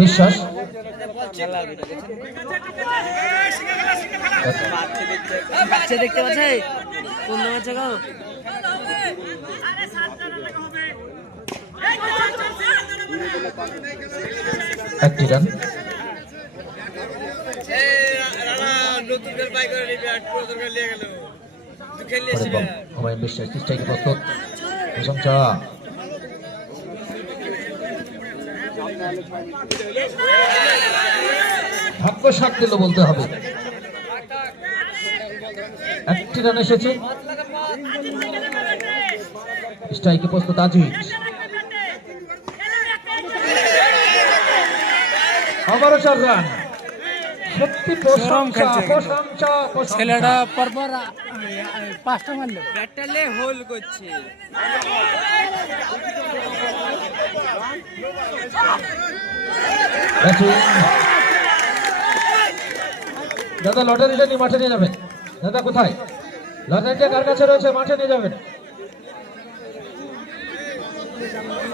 বিশ্বাস দেখতে পাচ্ছে কোন ম্যাচে গো একটি রান হুমায়ুন বিশ্বাস স্ট্রাইকে প্রস্তুত প্রশংসা ভাগ্য সাথ দিল বলতে হবে একটি রান এসেছে স্ট্রাইকে প্রস্তুত আজিজ আবারও 4 রান সত্যি প্রশংসা প্রশংসা ছেলেটা পরপর 5টা মারলো ব্যাটালে হোল করছে দাদা লটারিটা নিয়ে মাঠে নিয়ে যাবেন দাদা কোথায় লটারিটা কার কাছে রয়েছে মাঠে নিয়ে যাবেন